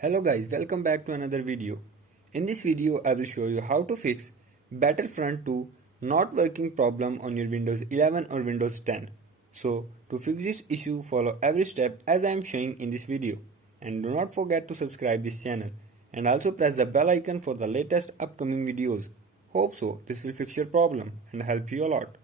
Hello guys, welcome back to another video. In this video, I will show you how to fix Battlefront 2 not working problem on your Windows 11 or Windows 10. So, to fix this issue, follow every step as I am showing in this video. And do not forget to subscribe this channel and also press the bell icon for the latest upcoming videos. Hope so, this will fix your problem and help you a lot.